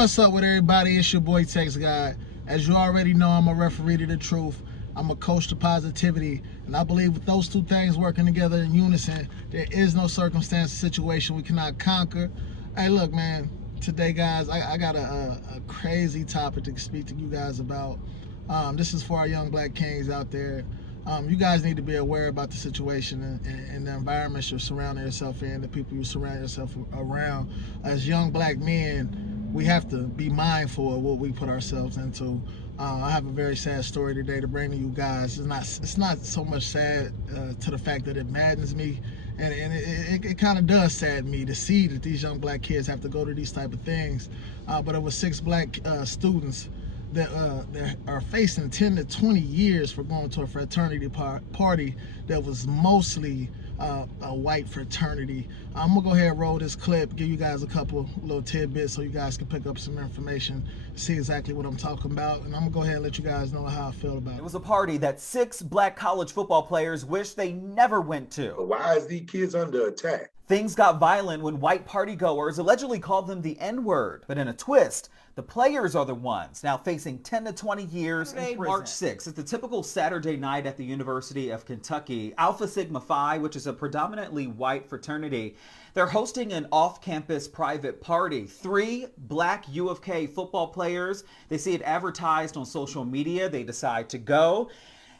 What's up with everybody? It's your boy TexxGod. As you already know, I'm a referee to the truth. I'm a coach to positivity. And I believe with those two things working together in unison, there is no circumstance or situation we cannot conquer. Hey, look, man. Today, guys, I got a crazy topic to speak to you guys about. This is for our young black kings out there. You guys need to be aware about the situation and the environments you're surrounding yourself in, the people you surround yourself around. As young black men, we have to be mindful of what we put ourselves into. I have a very sad story today to bring to you guys. It's not so much sad to the fact that it maddens me, and it kind of does sadden me to see that these young black kids have to go to these type of things. But it was 6 black students that are facing 10 to 20 years for going to a fraternity party that was mostly a white fraternity. I'm gonna go ahead and roll this clip, give you guys a couple little tidbits so you guys can pick up some information, see exactly what I'm talking about, and I'm gonna go ahead and let you guys know how I feel about it. It was a party that 6 black college football players wish they never went to. But why is these kids under attack? Things got violent when white partygoers allegedly called them the N-word. But in a twist, the players are the ones now facing 10 to 20 years in prison. March 6th, it's the typical Saturday night at the University of Kentucky. Alpha Sigma Phi, which is a predominantly white fraternity, they're hosting an off-campus private party. 3 black U of K football players, they see it advertised on social media. They decide to go.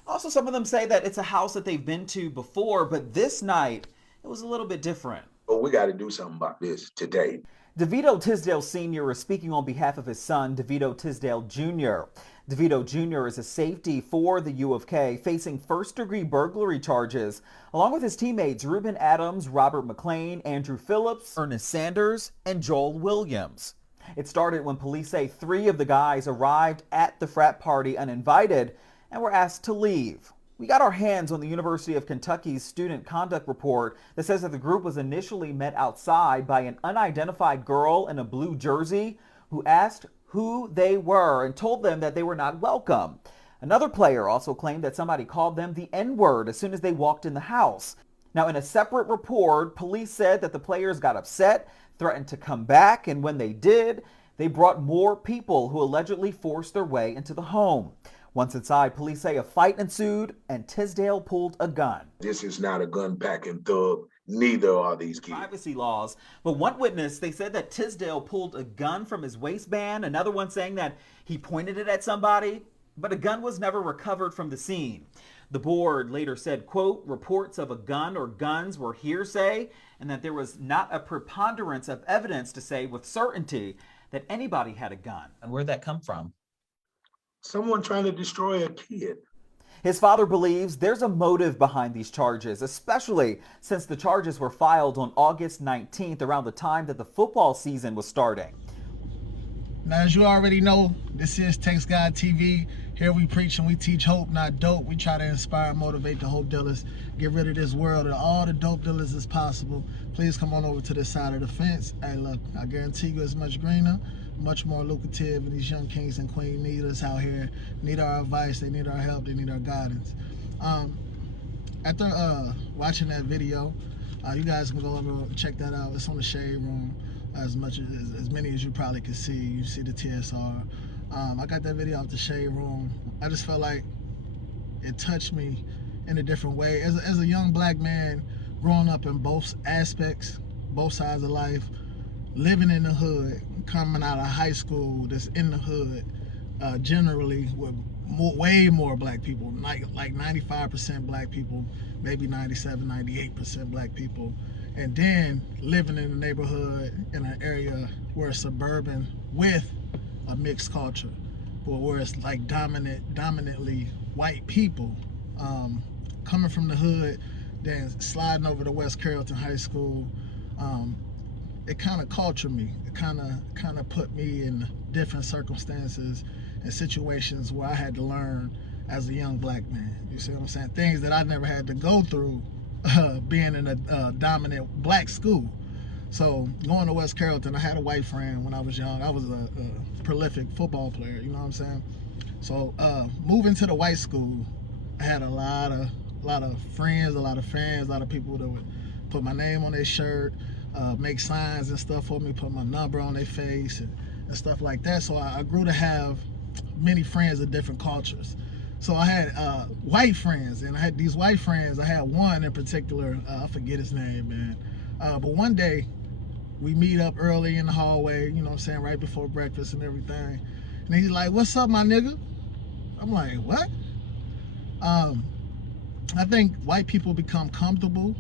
Also, some of them say that it's a house that they've been to before, but this night, it was a little bit different. Well, we got to do something about this today. DeVito Tisdale Sr. is speaking on behalf of his son, DeVito Tisdale Jr. DeVito Jr. is a safety for the U of K, facing first-degree burglary charges, along with his teammates Reuben Adams, Robert McClain, Andrew Phillips, Ernest Sanders, and Joel Williams. It started when police say 3 of the guys arrived at the frat party uninvited and were asked to leave. We got our hands on the University of Kentucky's student conduct report that says that the group was initially met outside by an unidentified girl in a blue jersey who asked who they were and told them that they were not welcome. Another player also claimed that somebody called them the N-word as soon as they walked in the house. Now, in a separate report, police said that the players got upset, threatened to come back, and when they did, they brought more people who allegedly forced their way into the home. Once inside, police say a fight ensued and Tisdale pulled a gun. This is not a gun-packing thug. Neither are these kids. Privacy laws. But one witness, they said that Tisdale pulled a gun from his waistband. Another one saying that he pointed it at somebody, but a gun was never recovered from the scene. The board later said, quote, reports of a gun or guns were hearsay and that there was not a preponderance of evidence to say with certainty that anybody had a gun. And where'd that come from? Someone trying to destroy a kid. His father believes there's a motive behind these charges, especially since the charges were filed on August 19th, around the time that the football season was starting. Now, as you already know, this is TexxGod TV. Here we preach and we teach hope, not dope. We try to inspire and motivate the hope dealers. Get rid of this world and all the dope dealers as possible. Please come on over to this side of the fence. Hey, look, I guarantee you it's much greener, much more lucrative, and these young kings and queens need us out here, need our advice, they need our help, they need our guidance. After watching that video, you guys can go over and check that out. It's on the Shade Room, as many as you probably can see. You see the TSR. I got that video off the Shade Room. I just felt like it touched me in a different way. As a young black man, growing up in both aspects, both sides of life, living in the hood, coming out of high school that's in the hood, generally with way more black people, like 95% black people, maybe 97, 98% black people, and then living in a neighborhood in an area where it's suburban with a mixed culture, but where it's like dominantly white people, coming from the hood, then sliding over to West Carrollton High School. It kind of cultured me. It kind of put me in different circumstances and situations where I had to learn as a young black man. You see what I'm saying? Things that I never had to go through being in a dominant black school. So going to West Carrollton, I had a white friend when I was young. I was a prolific football player, you know what I'm saying? So moving to the white school, I had a lot of friends, a lot of fans, a lot of people that would put my name on their shirt, make signs and stuff for me, put my number on their face, and stuff like that. So I grew to have many friends of different cultures. So I had white friends, and I had these white friends. I had one in particular, I forget his name, man. But one day, we meet up early in the hallway, you know what I'm saying, right before breakfast and everything. And he's like, "What's up, my nigga?" I'm like, "What?" I think white people become comfortable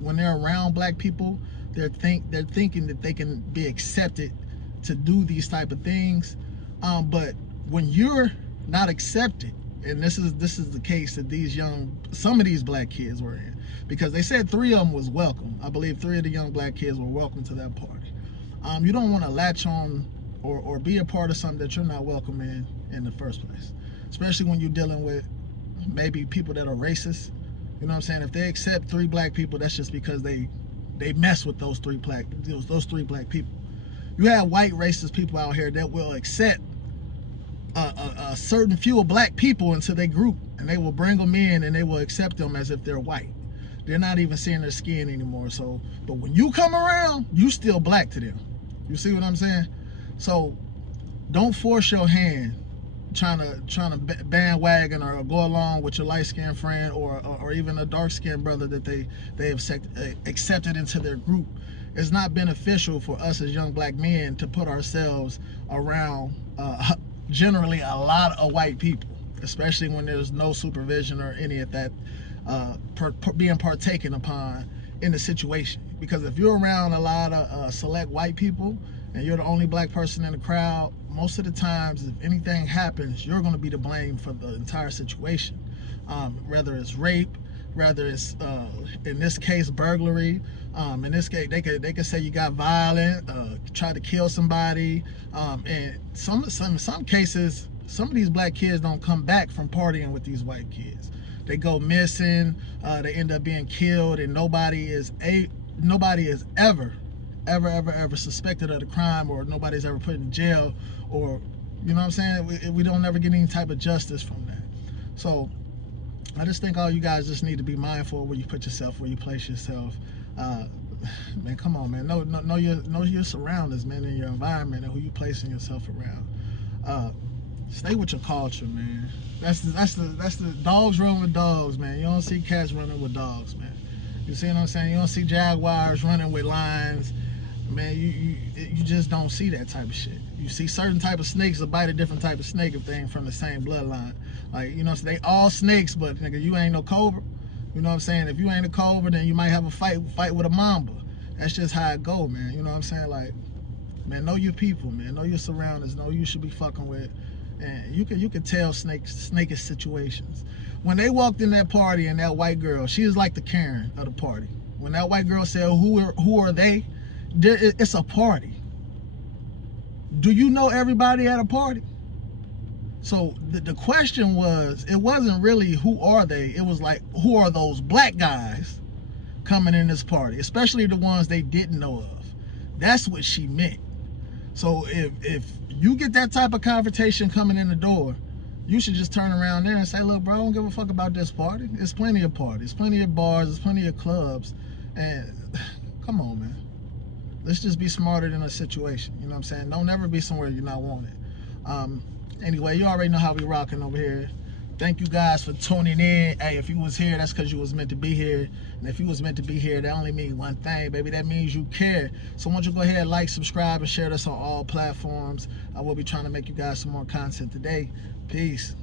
when they're around black people. They're thinking that they can be accepted to do these type of things. But when you're not accepted, and this is the case that some of these black kids were in, because they said 3 of them was welcome. I believe 3 of the young black kids were welcome to that party. You don't want to latch on or be a part of something that you're not welcome in the first place, especially when you're dealing with maybe people that are racist. You know what I'm saying? If they accept 3 black people, that's just because they mess with those 3 black people. You have white racist people out here that will accept a certain few of black people into their group, and they will bring them in and they will accept them as if they're white. They're not even seeing their skin anymore. So, but when you come around, you still black to them. You see what I'm saying? So don't force your hand trying to bandwagon or go along with your light-skinned friend or even a dark-skinned brother that they have accepted into their group. It's not beneficial for us as young black men to put ourselves around generally a lot of white people, especially when there's no supervision or any of that being partaken upon in the situation. Because if you're around a lot of select white people and you're the only black person in the crowd, most of the times, if anything happens, you're going to be to blame for the entire situation. Whether it's rape, whether it's in this case burglary. In this case, they could say you got violent, try to kill somebody, and some cases, some of these black kids don't come back from partying with these white kids. They go missing, they end up being killed, and nobody is ever suspected of the crime, or nobody's ever put in jail, or, you know what I'm saying? We don't ever get any type of justice from that. So I just think all you guys just need to be mindful of where you put yourself, where you place yourself. Man, come on, man. Know your surroundings, man, and your environment, and who you placing yourself around. Stay with your culture, man. That's the dogs run with dogs, man. You don't see cats running with dogs, man. You see what I'm saying? You don't see jaguars running with lions, man. You just don't see that type of shit. You see certain type of snakes that bite a different type of snake if they ain't from the same bloodline. Like, you know, so they all snakes, but nigga, you ain't no cobra. You know what I'm saying? If you ain't a cobra, then you might have a fight with a mamba. That's just how it go, man. You know what I'm saying? Like, man, know your people, man. Know your surroundings. Know who you should be fucking with. And you can tell snakish situations. When they walked in that party, and that white girl, she was like the Karen of the party. When that white girl said, who are they? It's a party. Do you know everybody at a party? So the question was, it wasn't really who are they, it was like, who are those black guys coming in this party, especially the ones they didn't know of. That's what she meant. So if you get that type of confrontation coming in the door, you should just turn around there and say, look, bro, I don't give a fuck about this party. There's plenty of parties, plenty of bars, there's plenty of clubs, and come on, man. Let's just be smarter than a situation. You know what I'm saying? Don't ever be somewhere you're not wanted. Anyway, you already know how we rocking over here. Thank you guys for tuning in. Hey, if you was here, that's because you was meant to be here. And if you was meant to be here, that only means one thing, baby. That means you care. So why don't you go ahead, like, subscribe, and share this on all platforms. I will be trying to make you guys some more content today. Peace.